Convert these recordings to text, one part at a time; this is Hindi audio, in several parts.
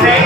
Say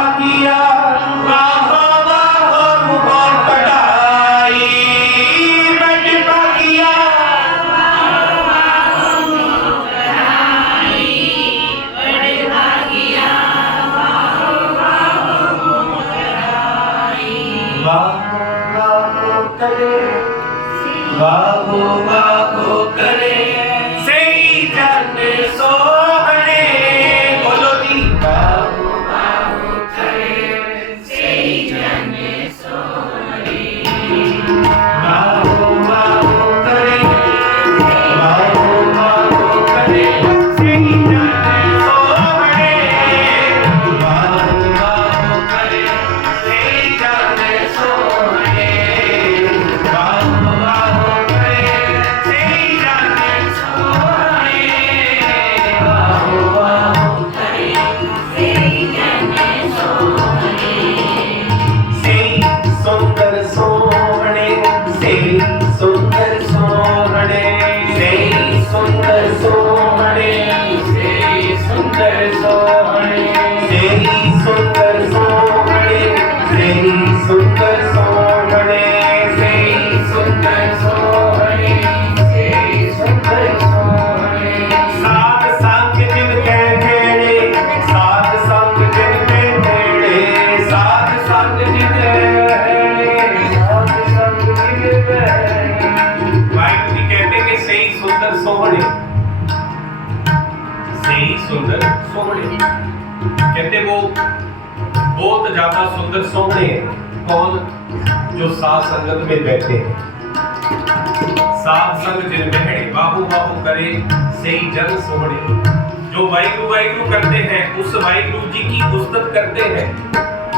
पाकिया बाहो बाहो मुँह कटाई बट पाकिया बाबू बाबू करे सही जन सोहने बोलो जी बाबू बाबू करे सही जन सोहने बाबू बाबू करे बाबू बाबू करे सही जन सोहने बाबू बाबू करे सही जन सोहने बाबू बाबू करे सही जन सोहने बाबू बाबू करे सही जन सोहने सही सुंदर सोहने सही सुंदर सोहने सही सुंदर सोहने सही सुंदर सोहने सही सुंदर सोहने सही सुंदर सोहने सही सुंदर सोहने सही सुंदर सोहने साध संग जिन के नेड़े साध संग जिन के नेड़े साध संग जिन साध संग जिन वाहिगुरु जी कहते हैं कि सही सुंदर सोहने सही सुंदर सोहने कहते वो बहुत ज्यादा सुंदर सोहने हैं कौन जो साध संगत में बैठे हैं साध संग जिन बहने बाबू बाबू करे सही जन सोहने जो वाहिगुरु वाहिगुरु करते हैं उस वाहिगुरु जी की उस्तत करते हैं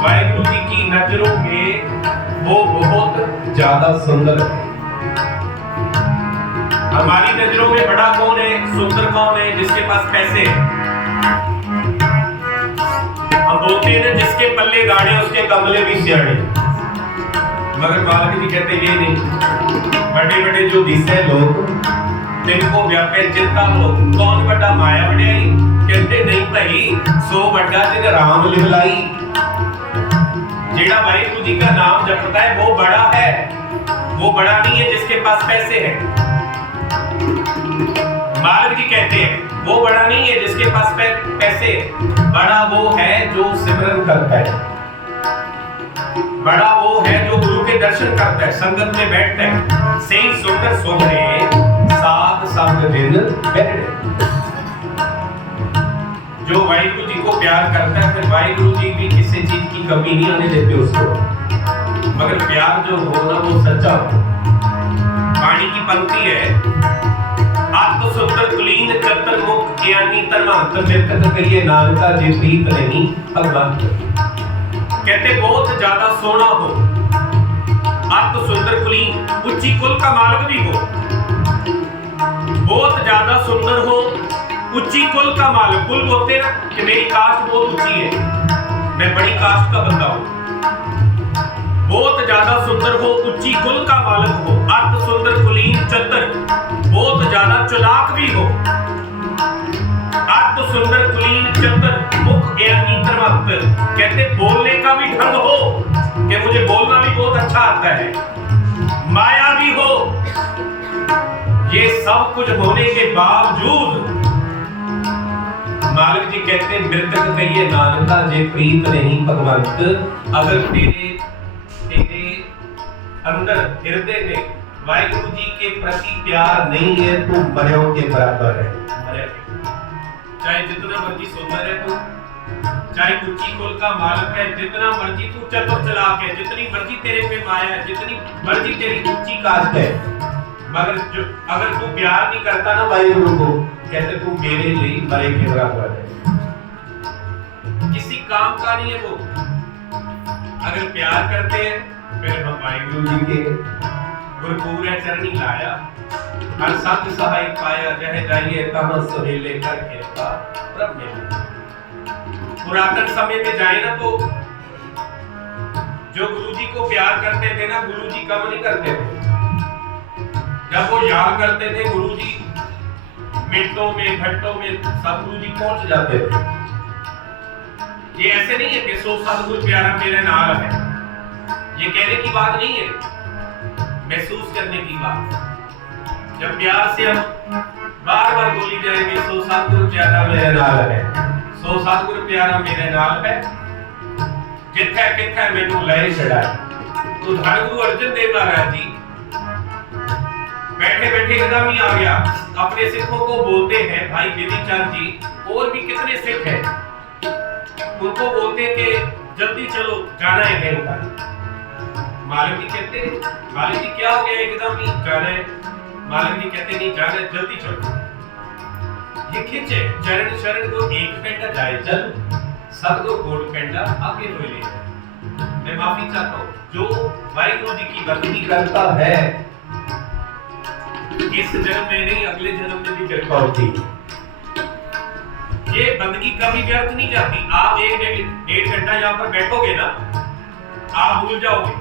वाहिगुरु जी की नजरों में वो बहुत ज्यादा सुंदर है हमारी नजरों में बड़ा कौन है सुंदर कौन है जिसके पास पैसे हैं हम बोलते हैं ना जिसके पल्ले गाड़े उसके कमले भी सियाड़े मगर मालिक जी कहते ये नहीं बड़े बड़े जो दिसे लोग जिनको व्यापे चिंता लोग कौन बड़ा माया बढ़ियाई कहते नहीं भाई सो बड़ा जिन राम लिवलाई जेड़ा वाहिगुरु जी का नाम जपता है वो बड़ा है वो बड़ा नहीं है जिसके पास पैसे हैं मालिक जी कहते हैं वो बड़ा नहीं है जिसके पास पैसे बड़ा वो है जो सिमरन करता है बड़ा वो है जो गुरु के दर्शन करता है संगत में बैठता है सही सुंदर सोहने साध संग जिन बैठे जो वाहिगुरु जी को प्यार करता है फिर वाहिगुरु जी भी किसी चीज की कमी नहीं आने देते उसको मगर प्यार जो हो ना वो सच्चा हो पानी की पंक्ति है आत्म सुंदर कुलीन चतर मुख ज्ञानी तन्मंत मृतक करिए नानका जे प्रीत नहीं भगवंत कहते बहुत ज्यादा सोना हो आत्म सुंदर कुलीन उच्ची कुल का मालिक भी हो बहुत ज्यादा सुंदर हो उच्ची कुल का मालिक कुल बोलते हैं कि मेरी कास्ट बहुत ऊंची है मैं बड़ी कास्ट का बंदा हूं बहुत ज्यादा सुंदर हो उच्ची कुल का मालिक हो अर्थ सुंदर कुलीन चतर बहुत ज्यादा चालाक भी हो अर्थ सुंदर कुलीन चतर मुख ज्ञानी तन्मंत कहते बोलने का भी ढंग हो कि मुझे बोलना भी बहुत अच्छा आता है माया भी हो ये सब कुछ होने के बावजूद मालिक जी कहते मृतक कहिए नानका जे प्रीत नहीं भगवंत अगर तेरे अंदर हृदय में वाहिगुरु जी के प्रति प्यार नहीं है तो मर्यों के बराबर है चाहे जितना मर्जी सुंदर है तू चाहे ऊंची कुल का मालिक है जितना मर्जी तू चतुर चालाक है जितनी मर्जी तेरे पे माया है जितनी मर्जी तेरी ऊंची कास्ट है मगर जो अगर तू प्यार नहीं करता ना वाहिगुरु को कहते तू मेरे लिए मरे के बराबर है किसी काम का नहीं है वो अगर प्यार करते हैं फिर हम वाहिगुरु जी के गुरपुर चरणी लाया हर सत सहाय पाया जह जाइए तम सुहेले कर कृपा प्रभ मिले पुरातन समय में जाए ना तो जो गुरु जी को प्यार करते थे ना गुरु जी कम नहीं करते थे जब वो याद करते थे गुरु जी मिनटों में घंटों में सब गुरु जी पहुंच जाते थे ये ऐसे नहीं है कि सो सतगुरु प्यारा मेरे नाल है, ये कहने की बात नहीं है, महसूस करने की बात। जब प्यार से हम बार बार बोली जाएगी सो सतगुरु प्यारा मेरे नाल है, सो सतगुरु प्यारा मेरे नाल है, जिथे किथे मैनू ले छड़ाए। तो धन गुरु अर्जन देव महाराज जी बैठे बैठे एकदम ही आ गया, अपने सिखों को बोलते हैं, भाई बिधि चंद जी और भी कितने सिख हैं, उनको बोलते कि जल्दी चलो जाना है कहीं पर। मालिक जी कहते, मालिक जी क्या हो गया एकदम ही जाना है? मालिक जी कहते नहीं जाना है, जल्दी चलो। ये खिंचे चरण शरण को एक पेंडा जाए चल, सतगुरु गोड़ पेंडा आगे हो ले। मैं माफी चाहता हूँ, जो वाहिगुरु जी की बंदगी करता है इस जन्म में नहीं अगले जन्म में भी कृपा होती। ये बंदगी कभी व्यर्थ नहीं जाती। आप एक डेढ़ घंटा यहाँ पर बैठोगे ना, आप भूल जाओगे,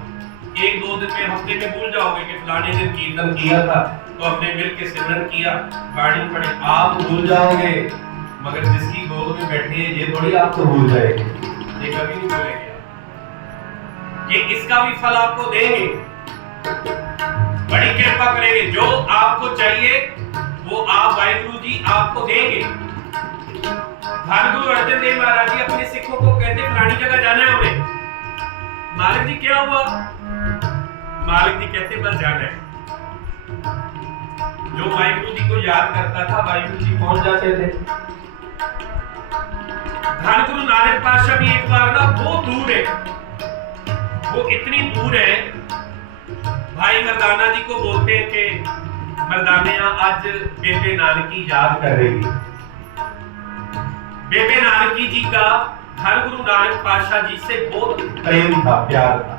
एक दो दिन में हफ्ते में भूल जाओगे कि फलाने दिन कीर्तन किया था तो अपने मिल के सिमरन किया, बाणी पढ़े, आप भूल जाओगे। मगर जिसकी गोद में बैठे हैं ये थोड़ी आपको भूल जाएंगे, ये कभी नहीं भूलेंगे। ये इसका भी फल आपको देंगे, बड़ी कृपा करेंगे। जो आपको चाहिए वो आप वाहिगुरु जी आपको देंगे। धन गुरु अर्जन देव महाराज जी अपने सिखों को कहते फलानी जगह जाना है हमें। मालिक जी क्या हुआ? मालिक जी कहते बस जाना है। जो वाहिगुरु जी को याद करता था वाहिगुरु जी पहुंच जाते थे। धन गुरु नानक पातशाह भी एक बार ना बहुत दूर है, वो इतनी दूर है, भाई मर्दाना जी को बोलते हैं कि मर्दानिया आज बेबे नानकी याद कर रही है। बेबे नानकी जी का धन गुरु नानक पातशाह जी से बहुत प्रेम था, प्यार था।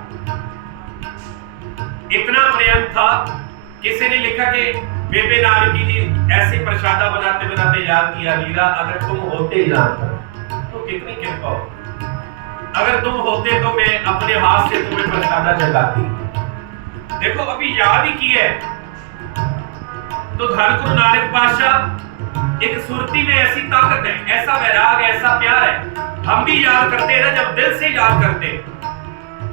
इतना प्रेम था, किसी ने लिखा कि बेबे नानकी जी ऐसे प्रसादा बनाते बनाते याद किया, वीरा अगर तुम होते यहाँ तो कितनी कृपा हो, अगर तुम होते तो मैं अपने हाथ से तुम्हें प्रसादा जगाती। देखो अभी याद ही की है। तो धन गुरु नानक पातशाह एक सुरती में ऐसी ताकत है, ऐसा वैराग है, ऐसा प्यार है। हम भी याद करते हैं ना, जब दिल से याद करते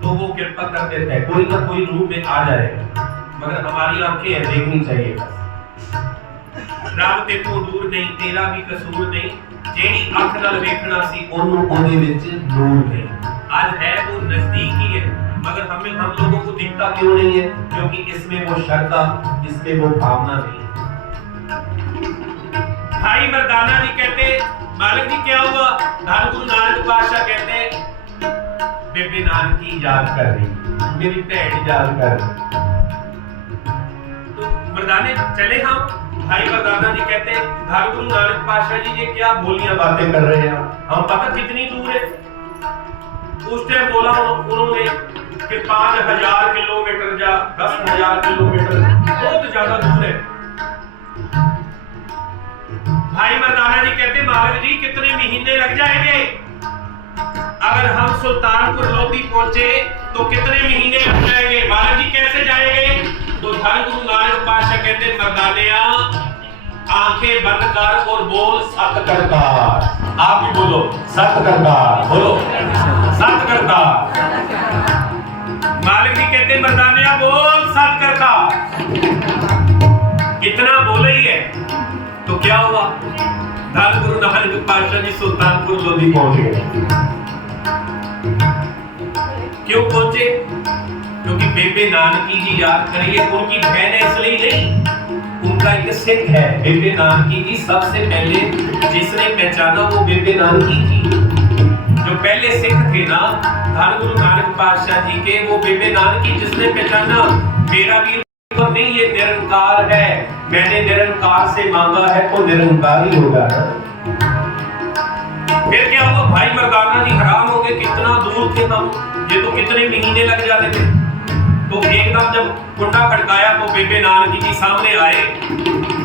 तो वो कृपा कर देता है, कोई ना कोई रूप में आ जाएगा। मगर हमारी आंखें देखनी चाहिए बस। रब ते तो दूर नहीं, तेरा भी कसूर नहीं, जेड़ी अख नाल देखना सी ओनू ओदे विच नूर नहीं। आज है वो नजदीक ही है, मगर हमें हम लोगों को दिखता क्यों नहीं है? क्योंकि इसमें वो श्रद्धा, इसमें वो भावना नहीं। भाई मर्दाना जी कहते मालिक जी क्या हुआ? धन गुरु नानक पातशाह कहते बेबे नानकी याद कर रही, मेरी भैन याद कर रही। तो मर्दाने चले हम। भाई मर्दाना जी कहते धन गुरु नानक पातशाह जी ये क्या बोलियां बातें कर रहे हैं हम पता कितनी दूर है। उस टाइम बोला उन्होंने कि 5000 किलोमीटर या 10,000 किलोमीटर, बहुत ज्यादा दूर है। भाई मर्दाना जी कहते मालिक जी कितने महीने लग जाएंगे? अगर हम सुल्तानपुर लोधी पहुंचे तो कितने महीने लग जाएंगे? मालिक जी कैसे जाएंगे? तो धन गुरु नानक पातशाह कहते मर्दानिया आंखें बंद कर और बोल सत करतार। आप भी बोलो सत करतार, बोलो सत करतार। मालिक जी कहते मर्दानिया बोल सत करतार। इतना बोले ही है तो क्या हुआ? धन गुरु नानक पातशाह जी सुल्तानपुर लोधी पहुंच गए। क्यों पहुंचे? क्योंकि बेबे नानकी जी याद करिए, उनकी बहन है इसलिए नहीं, उनका एक सिख है बेबे नानकी जी। सबसे पहले जिसने पहचाना वो बेबे नानकी जी, जो पहले सिख थे ना धन गुरु नानक पातशाह जी के, वो बेबे नानकी जिसने पहचाना मेरा वीर नहीं ये निरंकार है, मैंने निरंकार से मांगा है तो निरंकार ही होगा। फिर क्या हुआ? भाई मर्दाना जी हैरान हो गए, कितना दूर थे हम, ये तो कितने महीने लग जाते थे। तो एकदम जब कुंडा खड़काया तो बेबे नानकी जी सामने आए।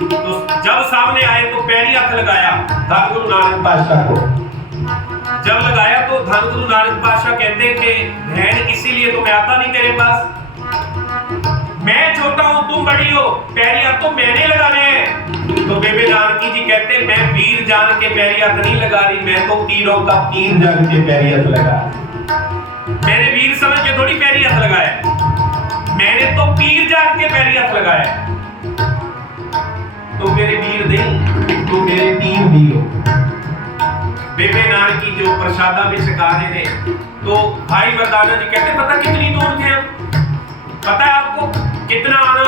तो जब सामने आए तो पैरी हाथ लगाया धन गुरु नानक पातशाह को। जब लगाया तो धन गुरु नानक पातशाह कहते कि बहन इसीलिए तो मैं आता नहीं तेरे पास, मैं छोटा हूं तुम बड़ी हो, पैरी हाथ तो मैंने लगाने हैं। तो बेबे नानकी जी कहते मैं पीर जान के पैरी हाथ नहीं लगा रही, मैं तो पीरों का पीर जान के पैरी हाथ लगा। मैंने वीर समझ के थोड़ी पैरी हाथ लगाया, मैंने तो पीर जान के पैरी हाथ लगाया। तो मेरे वीर नहीं, तो मेरे पीर भी हो। बेबे नानकी जो प्रसादा में सिखा रहे थे, तो भाई मर्दाना जी कहते पता कितनी दूर थे हम, पता है आपको कितना आना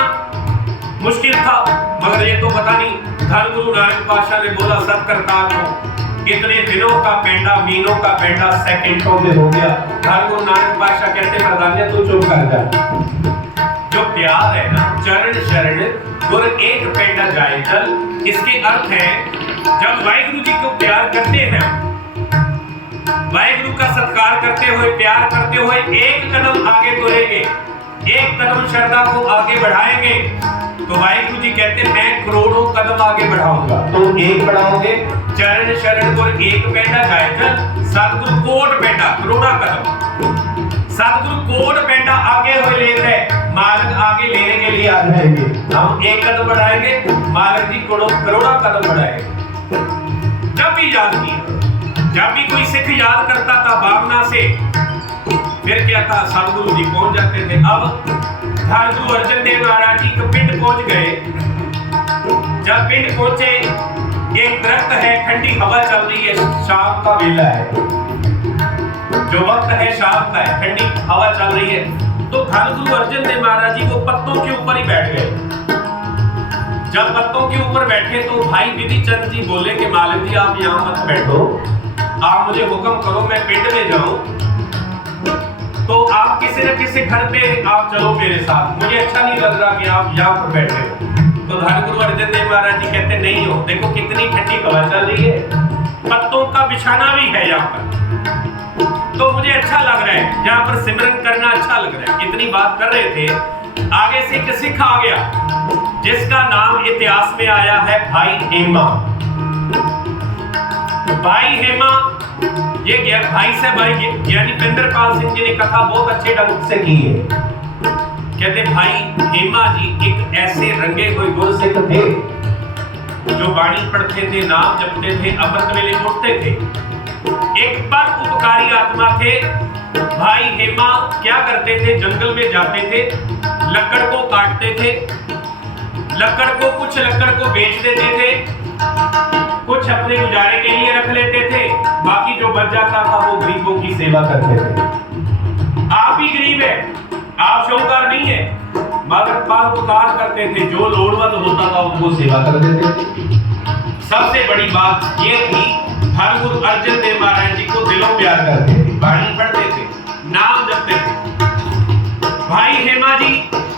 मुश्किल था, मगर ये तो पता नहीं। धन गुरु नानक पातशाह ने बोला सब करतार को, कितने दिनों का पेंडा, महीनों का पेंडा सेकंडों में हो गया। धन गुरु नानक पातशाह कहते मर्दानिया तू चुप कर जा। जो प्यार है ना, चरण शरण गुर एक पेंडा जाए चल, इसके अर्थ है जब वाहिगुरु जी को प्यार करते हैं, वाहिगुरु का सत्कार करते हुए, प्यार करते हुए एक कदम आगे बढ़ेंगे, एक कदम श्रद्धा को आगे बढ़ाएंगे, तो वाहिगुरु जी कहते मैं करोड़ों कदम आगे बढ़ाऊंगा। तो एक बढ़ाओगे, चरण शरण गुर एक पेंडा जाए चल, सतगुरु कोट पेंडा करोड़ा कदम, सतगुरु कोट पेंडा आगे हुए लेते हैं, मार्ग आगे लेने के लिए आ जाएंगे। हम एक कदम बढ़ाएंगे, मार्ग जी करोड़ा कदम बढ़ाएंगे। जब भी याद किया, जब भी कोई सिख याद करता था भावना से, फिर क्या था सतगुरु जी पहुंच जाते थे। अब धन गुरु अर्जन देव महाराज जी को पिंड पहुंच गए। जब पिंड पहुंचे, एक दरख्त है, ठंडी हवा चल रही है, शाम का वेला है, जो वक्त है शाम का है, ठंडी हवा चल रही है। तो धन गुरु अर्जन देव महाराज जी को पत्तों के ऊपर ही बैठ गए। जब पत्तों के ऊपर बैठे तो भाई विधि चंद जी बोले कि मालिक जी आप यहाँ मत बैठो, आप मुझे हुक्म करो मैं पिंड में जाऊं, तो आप किसी न किसी घर पे आप चलो मेरे साथ, मुझे अच्छा नहीं लग रहा कि आप यहाँ पर बैठे हो। तो धन गुरु अर्जन देव महाराज जी कहते नहीं हो, देखो कितनी ठंडी हवा चल रही है, पत्तों का बिछाना भी है यहाँ पर, तो मुझे अच्छा लग रहा है, यहाँ पर सिमरन करना अच्छा लग रहा है। इतनी बात कर रहे थे, आगे से एक सिख आ गया जिसका नाम इतिहास में आया है भाई हेमा। भाई हेमा ये गया भाई से भाई यानी पेंद्रपाल सिंह जी ने कथा बहुत अच्छे ढंग से की है। कहते भाई हेमा जी एक ऐसे रंगे हुए गुरसिख थे जो बाणी पढ़ते थे, नाम जपते थे, अमृत वेले उठते थे, एक पर उपकारी आत्मा थे। भाई हेमा क्या करते थे, जंगल में जाते थे, लकड़ को काटते थे, लकड़ को कुछ लकड़ को बेच देते थे, कुछ अपने गुजारे के लिए रख लेते थे, बाकी जो बच जाता था वो गरीबों की सेवा करते थे। आप ही गरीब है, आप शाहूकार नहीं है, मगर परोपकार करते थे, जो लोड़वंद होता था उनको सेवा कर देते थे। सबसे बड़ी बात ये थी धन गुरु अर्जन देव महाराज जी को दिलों प्यार करते थे, बाणी पढ़ते थे, नाम जपते थे। भाई हेमा जी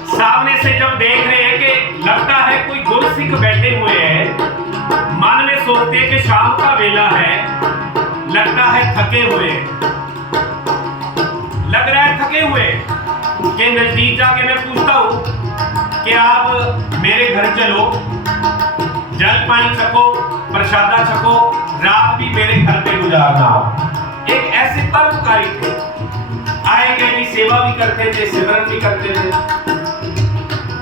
सामने से जब देख रहे हैं कि लगता है कोई गुरसिख बैठे हुए हैं, मन में सोचते कि शाम का वेला है, लगता है थके हुए, लग रहा है थके हुए, कि नजदीक जाके मैं पूछता हूं कि आप मेरे घर चलो, जल पानी छको, प्रसादा छको, रात भी मेरे घर पे गुजारना। एक ऐसे परोपकारी थे, आए गए की सेवा भी करते थे, सिमरन भी करते थे।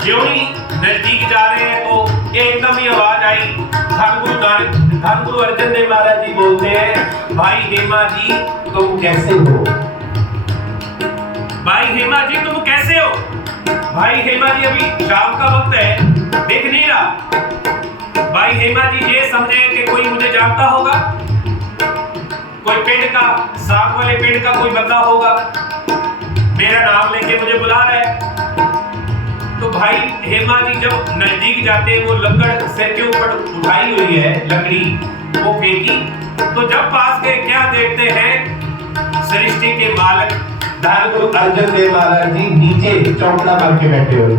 ज्यों ही नजदीक जा रहे हैं तो एकदम ही आवाज आई, धन गुरु अर्जन देव महाराज जी बोलते हैं भाई हेमा जी तुम कैसे हो? भाई हेमा जी तुम कैसे हो? भाई हेमा जी अभी शाम का वक्त है, देख नहीं रहा। भाई हेमा जी ये समझे कि कोई मुझे जानता होगा, कोई पिंड का, साथ वाले पिंड का कोई बंदा होगा, मेरा नाम लेके मुझे बुला रहा है। तो भाई हेमा जी जब नजदीक जाते हैं, वो लकड़ सिर के ऊपर उठाई हुई है, लकड़ी वो फेंकी, तो जब पास गए क्या देखते हैं, सृष्टि के मालिक धन गुरु अर्जन देव महाराज जी नीचे चौकड़ा मार के बैठे हुए।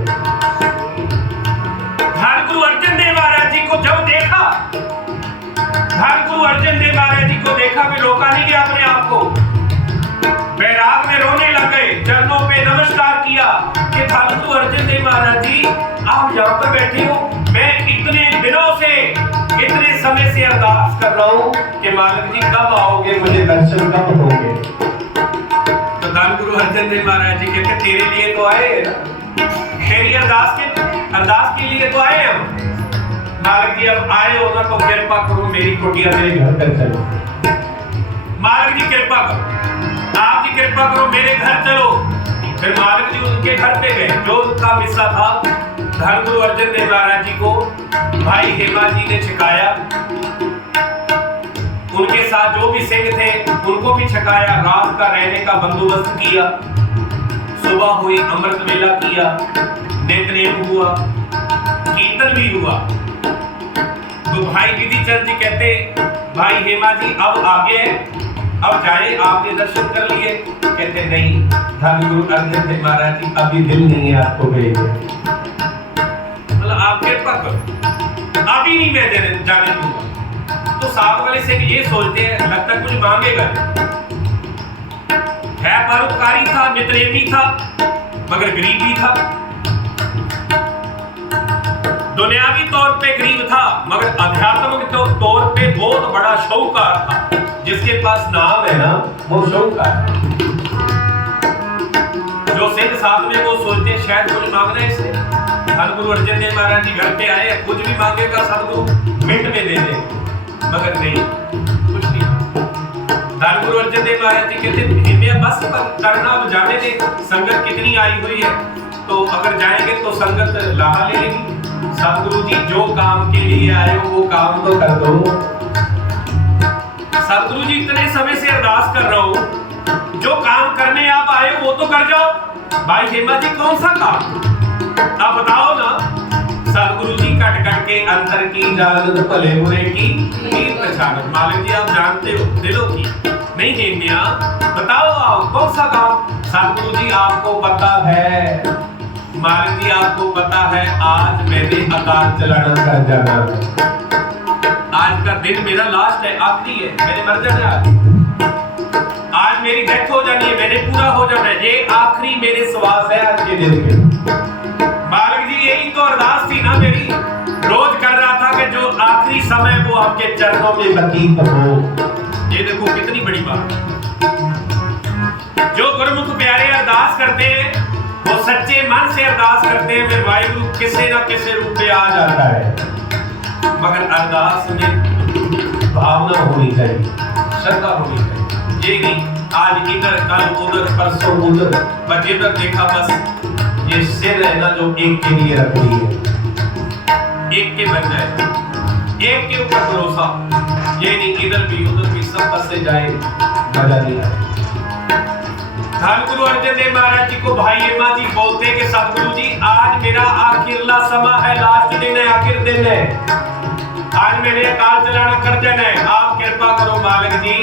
धन गुरु अर्जन देव महाराज जी को जब देखा, धन गुरु अर्जन देव महाराज जी को देखा, वे रोका नहीं गया अपने आप को, बैराग में रोने लग गए, चरणों पे नमस्कार किया कि धन गुरु अर्जन देव महाराज जी आप यहाँ पर बैठे हो, मैं इतने दिनों से, इतने समय से अरदास कर रहा हूँ कि मालिक जी कब आओगे, मुझे दर्शन कब होंगे। तो धन गुरु अर्जन देव महाराज जी कहते तेरे लिए तो आए हैं ना, तेरी अरदास के लिए तो आए हम, मालिक जी अब आए हो ना तो कृपा करो मेरी कुटिया मेरे घर तक चलो। मालिक जी कृपा करो, आप जी कृपा करो मेरे घर चलो। फिर मालिक जी उनके घर पे गए। जो उनका मिस्सा था धर्म गुरु अर्जन देव महाराज जी को भाई हेमा जी ने छिकाया। उनके साथ जो भी सिंह थे उनको भी छकाया। रात का रहने का बंदोबस्त किया। सुबह हुई, अमृत वेला किया, नित्यनेम हुआ, कीर्तन भी हुआ। तो भाई विधि चंद जी कहते भाई हेमा जी अब आगे है, अब जाए, आपने दर्शन कर लिए। कहते नहीं धर्म गुरु अर्जन देव महाराज जी अभी दिल नहीं है आपको भेजे। मतलब आप कृपा करो, अभी नहीं मैं जाने दूंगा। तो साथ वाले से ये सोचते हैं लगता कुछ मांगेगा। है परोपकारी था, नित्यनेमी था, मगर गरीब भी था। दुनियावी तौर पे गरीब था मगर आध्यात्मिक तौर पे बहुत बड़ा शौकार था। जिसके पास नाम है ना वो शौकार। जो सिंह साथ में वो सोचते हैं शायद कुछ मांगना है इसने। धर्म गुरु अर्जन देव महाराज जी घर पे आए, कुछ भी मांगेगा सबको मिनट में दे दे, मगर नहीं, कुछ नहीं। धर्म गुरु अर्जन देव महाराज जी कहते बस करना, अब जाने दे, संगत कितनी आई हुई है, तो अगर जाएंगे तो संगत लाहा ले लेगी। सतगुरु जी जो काम के लिए आए हो वो काम तो कर दो। सतगुरु जी इतने समय से अरदास कर रहा हूं, जो काम करने आप आए हो वो तो कर जाओ। भाई हेमा जी कौन सा काम आप बताओ ना। सतगुरु जी कट कट के अंतर की जानत भले बुरे की पहचान। मालिक जी आप जानते हो दिलों की नहीं हेमिया, बताओ आप कौन सा काम। सतगुरु जी आपको पता है, मालिक जी आपको पता है आज मैंने अकाल चलाना कर जाना है। आज का दिन मेरा लास्ट है, आखिरी है, मैंने मर जाना है। आज मेरी डेथ हो जानी है, मैंने पूरा हो जाना है, ये आखिरी मेरे श्वास है आज के दिन में। मालिक जी यही तो अरदास थी ना मेरी, रोज कर रहा था कि जो आखिरी समय वो आपके चरणों में व्यतीत हो। ये देखो कितनी बड़ी बात। जो गुरमुख प्यारे अरदास करते हैं वो सच्चे मन से अरदास करते हैं, फिर वाहिगुरु किसी ना किसी रूप में आ जाता है। मगर अरदास में भावना होनी चाहिए, श्रद्धा होनी चाहिए। ये नहीं आज इधर कल उधर परसों उधर, बस जिधर देखा बस ये सिर है ना जो एक के लिए रख ली है, एक के बन जाए, एक के ऊपर भरोसा। ये नहीं इधर भी उधर भी सब फंसे जाए, मजा नहीं आए। धर्म गुरु अर्जन देव महाराज जी को भाई हेमा जी बोलते हैं कि सतगुरु जी आज मेरा आखिरला समय है, लास्ट दिन है, आखिर दिन है, आज मैंने अकाल चलाना कर जाना है। आप कृपा करो मालिक जी,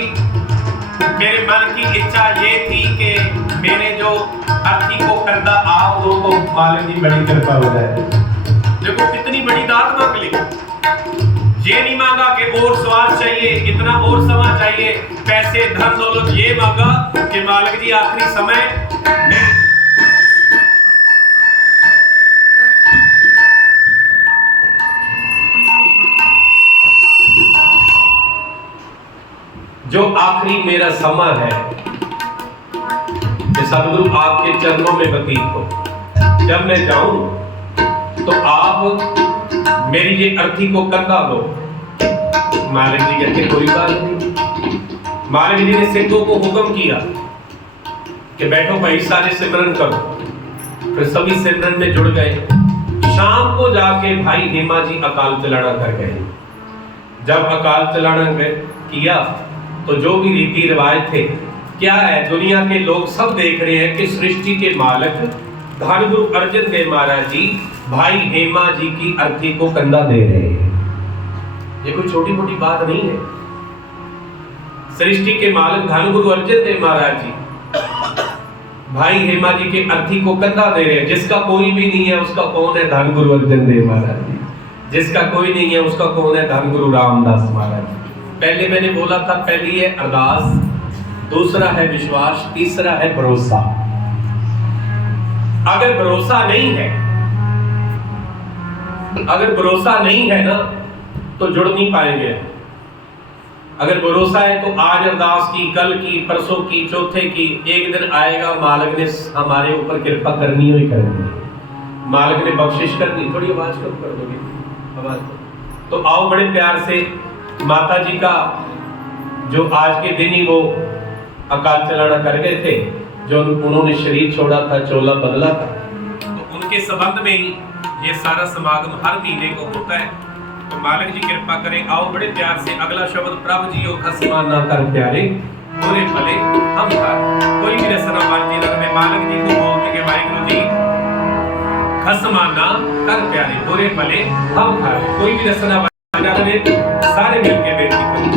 मेरे मन की इच्छा ये थी कि मैंने जो अर्थी को करदा आप दो तो मालिक जी बड़ी कृपा हो जाए। देखो कितनी बड़ी दात मांग ली। ये नहीं मांगा कि और स्वाद चाहिए, इतना और समय चाहिए, पैसे धन दौलत, ये मांगा कि मालिक जी आखिरी समय जो आखिरी मेरा समय है कि सतगुरु आपके चरणों में व्यतीत हो। जब मैं जाऊं तो आप मेरी ये अर्थी को कंधा दो। मालिक जी कहते कोई बात नहीं। मालिक जी ने सिद्धों को हुक्म किया कि बैठो भाई सारे सिमरन करो। फिर सभी सिमरन में जुड़ गए। शाम को जाके भाई हेमा जी अकाल चलाना कर गए। जब अकाल चलाना किया तो जो भी रीति रिवाज थे, क्या है दुनिया के लोग सब देख रहे हैं कि सृष्टि के मालिक धर्म गुरु अर्जन देव महाराज जी भाई हेमा जी की अर्थी को कंधा दे रहे हैं। ये कोई छोटी मोटी बात नहीं है। सृष्टि के मालिक धर्म गुरु अर्जन देव महाराज जी भाई हेमा जी के अर्थी को कंधा दे रहे हैं। जिसका कोई भी नहीं है उसका कौन है? धर्म गुरु अर्जन देव महाराज जी। जिसका कोई नहीं है उसका कौन है? धर्म गुरु रामदास महाराज जी। पहले मैंने बोला था, पहली है अरदास, दूसरा है विश्वास, तीसरा है भरोसा। अगर भरोसा नहीं है, अगर भरोसा नहीं है ना तो जुड़ नहीं पाएंगे। अगर भरोसा है तो आज अरदास की, कल की, परसों की, चौथे की, एक दिन आएगा मालिक ने हमारे ऊपर कृपा करनी ही करनी। मालिक ने बख्शिश करनी। थोड़ी आवाज कम कर दोगे, आवाज तो आओ बड़े प्यार से माता जी का जो आज के दिन ही वो अकाल चलाना कर गए थे, जो उन्होंने शरीर छोड़ा था, चोला बदला था, तो उनके संबंध में ही ये सारा समागम हर महीने को होता है। तो मालिक जी कृपा करें। आओ बड़े प्यार से अगला शब्द, प्रभु जी ओ खसमा ना कर प्यारे बुरे भले हम खाए। कोई भी रसना बाजी लगने मालिक जी को बोलते के वाहिगुरु जी खसमा ना कर प्यारे बुरे भले हम खाए। कोई भी रसना बाजी लगने सारे मिलके बेनती करें।